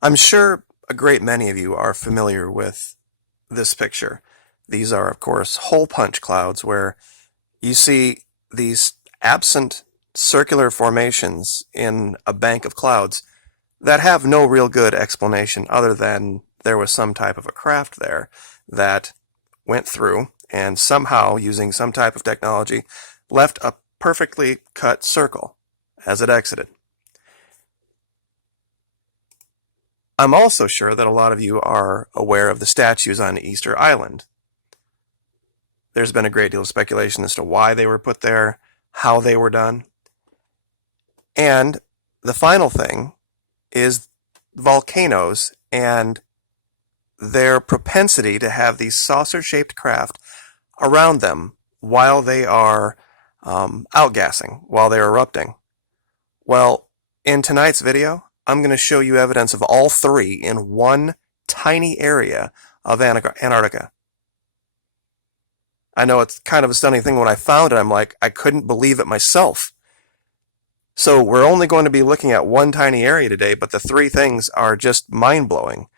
I'm sure a great many of you are familiar with this picture. These are, of course, hole punch clouds where you see these absent circular formations in a bank of clouds that have no real good explanation other than there was some type of a craft there that went through and somehow, using some type of technology, left a perfectly cut circle as it exited. I'm also sure that a lot of you are aware of the statues on Easter Island. There's been a great deal of speculation as to why they were put there, how they were done. And the final thing is volcanoes and their propensity to have these saucer-shaped craft around them while they are outgassing, while they're erupting. Well, in tonight's video, I'm going to show you evidence of all three in one tiny area of Antarctica. I know it's kind of a stunning thing. When I found it, I'm like, I couldn't believe it myself. So we're only going to be looking at one tiny area today, but the three things are just mind-blowing.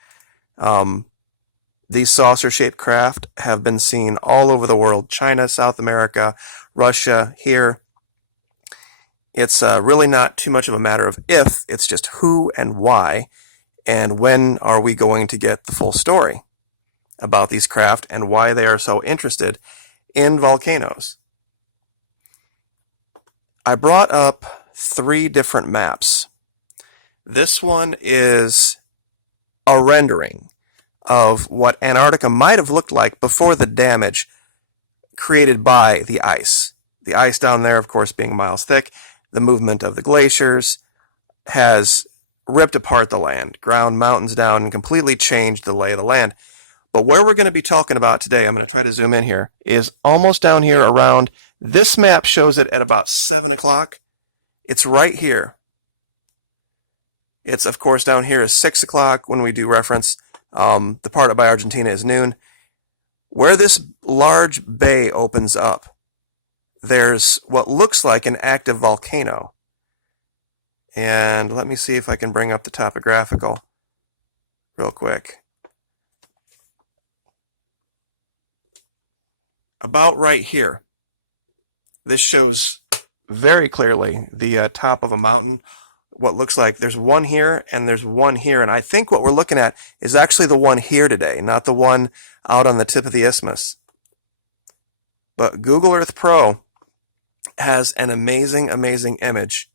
These saucer-shaped craft have been seen all over the world: China, South America, Russia, here. It's really not too much of a matter of if, it's just who and why, and when are we going to get the full story about these craft and why they are so interested in volcanoes. I brought up three different maps. This one is a rendering of what Antarctica might have looked like before the damage created by the ice. The ice down there, of course, being miles thick, the movement of the glaciers has ripped apart the land, ground mountains down, and completely changed the lay of the land. But where we're going to be talking about today, I'm going to try to zoom in here, is almost down here around, this map shows it at about 7 o'clock. It's right here. It's, of course, down here is 6 o'clock when we do reference. The part by Argentina is noon. Where this large bay opens up, there's what looks like an active volcano. And let me see if I can bring up the topographical real quick. About right here, this shows very clearly the top of a mountain. What looks like there's one here and there's one here, and I think what we're looking at is actually the one here today, not the one out on the tip of the isthmus. But Google Earth Pro has an amazing image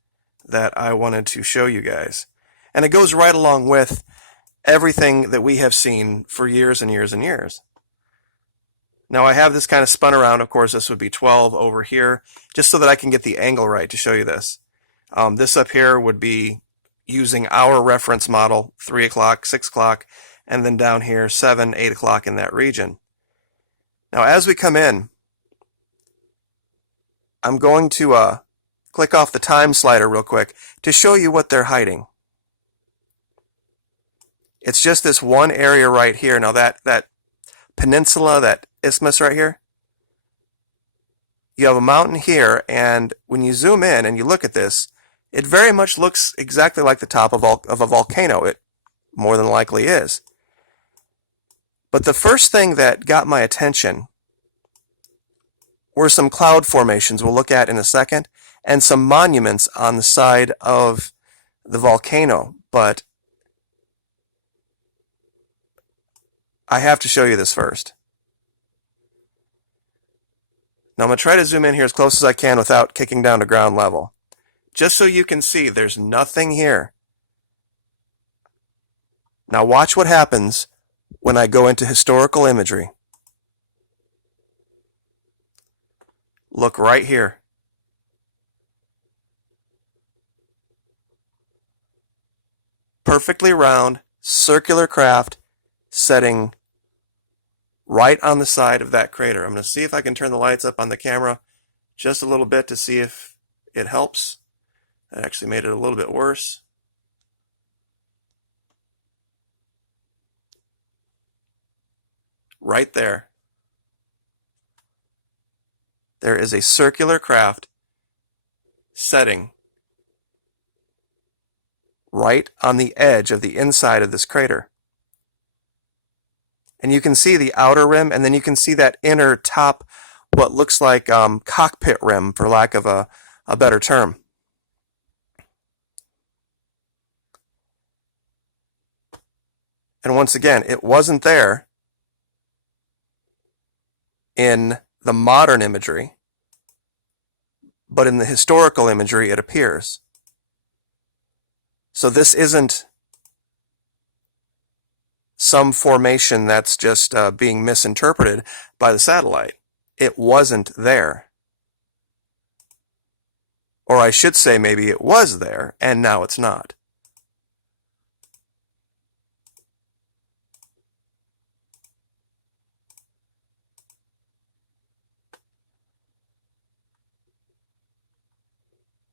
that I wanted to show you guys, and it goes right along with everything that we have seen for years and years and years. Now I have this kind of spun around. Of course, this would be 12 over here, just so that I can get the angle right to show you this. This up here would be using our reference model, 3 o'clock, 6 o'clock, and then down here, 7, 8 o'clock in that region. Now, as we come in, I'm going to click off the time slider real quick to show you what they're hiding. It's just this one area right here. Now, that peninsula, that isthmus right here, you have a mountain here, and when you zoom in and you look at this, it very much looks exactly like the top of a volcano. It more than likely is. But the first thing that got my attention were some cloud formations we'll look at in a second, and some monuments on the side of the volcano. But I have to show you this first. Now I'm going to try to zoom in here as close as I can without kicking down to ground level, just so you can see there's nothing here. Now watch what happens when I go into historical imagery. Look right here. Perfectly round, circular craft setting right on the side of that crater. I'm going to see if I can turn the lights up on the camera just a little bit to see if it helps. That actually made it a little bit worse. Right there. There is a circular craft setting right on the edge of the inside of this crater. And you can see the outer rim, and then you can see that inner top, what looks like cockpit rim, for lack of a better term. And once again, it wasn't there in the modern imagery, but in the historical imagery it appears. So this isn't some formation that's just being misinterpreted by the satellite. It wasn't there. Or I should say maybe it was there, and now it's not.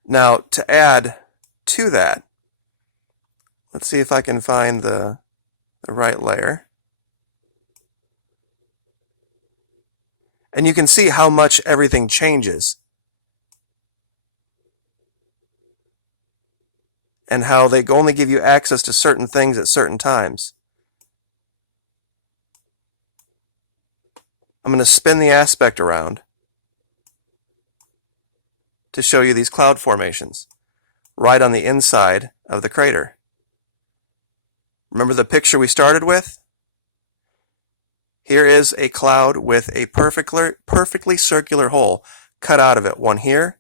Now, to add to that, let's see if I can find the right layer. And you can see how much everything changes. And how they only give you access to certain things at certain times. I'm going to spin the aspect around to show you these cloud formations right on the inside of the crater. Remember the picture we started with? Here is a cloud with a perfectly circular hole cut out of it. One here,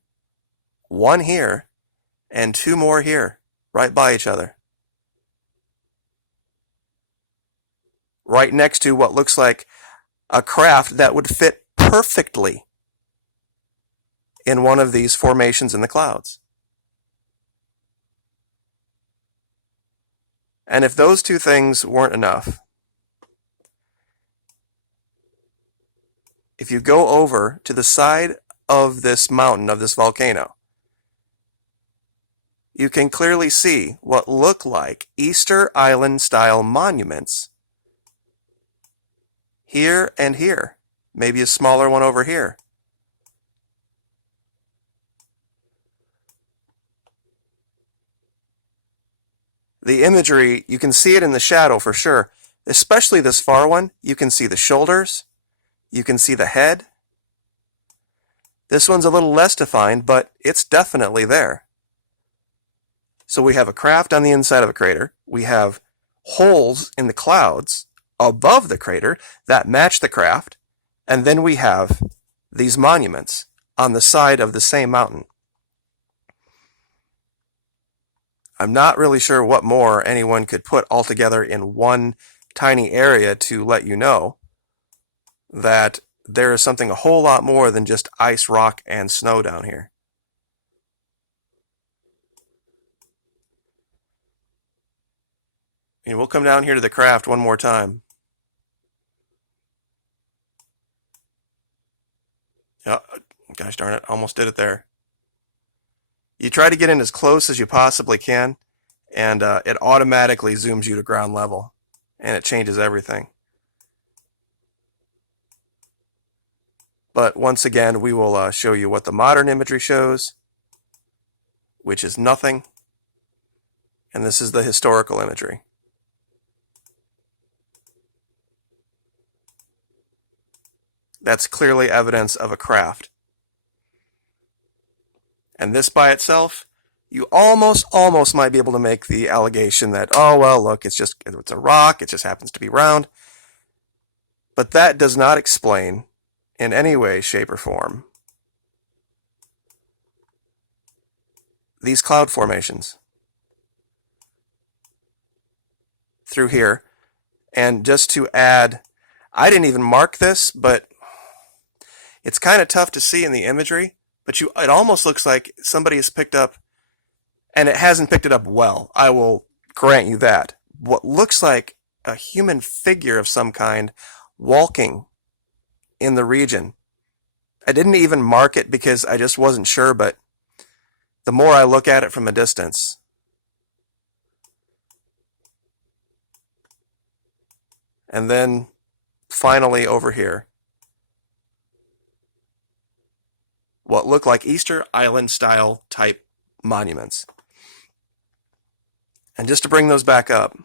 and two more here, right by each other. Right next to what looks like a craft that would fit perfectly in one of these formations in the clouds. And if those two things weren't enough, if you go over to the side of this mountain, of this volcano, you can clearly see what look like Easter Island style monuments here and here. Maybe a smaller one over here. The imagery, you can see it in the shadow for sure. Especially this far one, you can see the shoulders, you can see the head. This one's a little less defined, but it's definitely there. So we have a craft on the inside of a crater. We have holes in the clouds above the crater that match the craft. And then we have these monuments on the side of the same mountain. I'm not really sure what more anyone could put all together in one tiny area to let you know that there is something a whole lot more than just ice, rock, and snow down here. And we'll come down here to the craft one more time. Oh, gosh darn it, almost did it there. You try to get in as close as you possibly can, and it automatically zooms you to ground level, and it changes everything. But once again, we will show you what the modern imagery shows, which is nothing, and this is the historical imagery. That's clearly evidence of a craft. And this by itself, you almost might be able to make the allegation that, oh, well, look, it's a rock, it just happens to be round. But that does not explain in any way, shape, or form these cloud formations through here. And just to add, I didn't even mark this, but it's kind of tough to see in the imagery. But it almost looks like somebody has picked up, and it hasn't picked it up well, I will grant you that, what looks like a human figure of some kind walking in the region. I didn't even mark it because I just wasn't sure, but the more I look at it from a distance, and then finally over here, what look like Easter Island style type monuments. And just to bring those back up,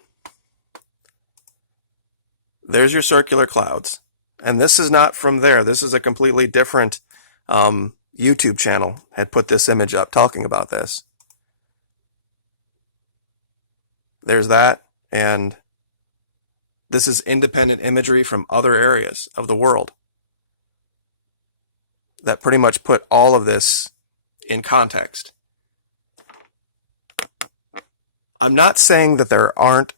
there's your circular clouds. And this is not from there. This is a completely different YouTube channel had put this image up talking about this. There's that, and this is independent imagery from other areas of the world that pretty much put all of this in context. I'm not saying that there aren't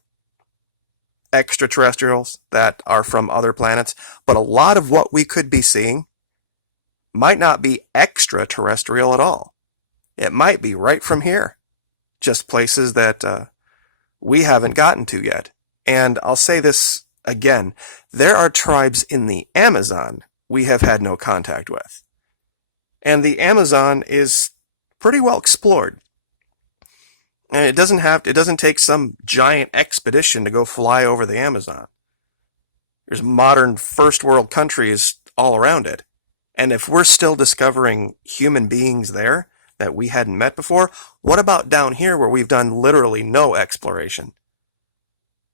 extraterrestrials that are from other planets, but a lot of what we could be seeing might not be extraterrestrial at all. It might be right from here, just places that we haven't gotten to yet. And I'll say this again, there are tribes in the Amazon we have had no contact with. And the Amazon is pretty well explored. And it doesn't take some giant expedition to go fly over the Amazon. There's modern first world countries all around it. And if we're still discovering human beings there that we hadn't met before, what about down here where we've done literally no exploration?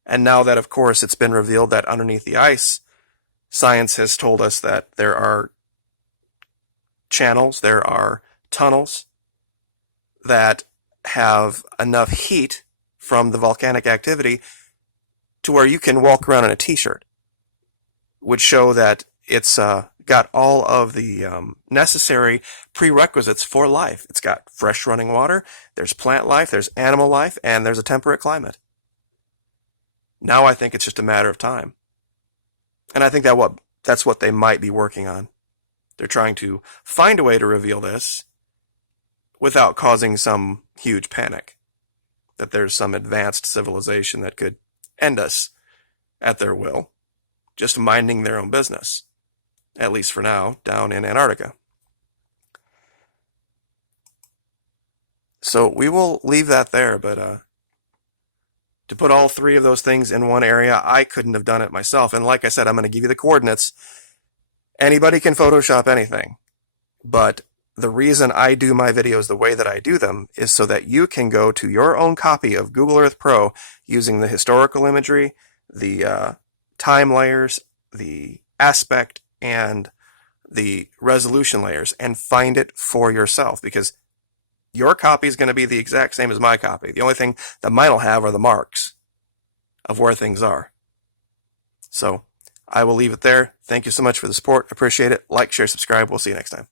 And now that, of course, it's been revealed that underneath the ice, science has told us that there are channels, there are tunnels that have enough heat from the volcanic activity to where you can walk around in a t-shirt, would show that it's got all of the necessary prerequisites for life. It's got fresh running water, there's plant life, there's animal life, and there's a temperate climate. Now I think it's just a matter of time. And I think that's what they might be working on. They're trying to find a way to reveal this without causing some huge panic, that there's some advanced civilization that could end us at their will, just minding their own business, at least for now, down in Antarctica. So we will leave that there, but to put all three of those things in one area, I couldn't have done it myself. And like I said, I'm going to give you the coordinates. Anybody can Photoshop anything, but the reason I do my videos the way that I do them is so that you can go to your own copy of Google Earth Pro using the historical imagery, the time layers, the aspect, and the resolution layers, and find it for yourself, because your copy is going to be the exact same as my copy. The only thing that mine will have are the marks of where things are. So I will leave it there. Thank you so much for the support. Appreciate it. Like, share, subscribe. We'll see you next time.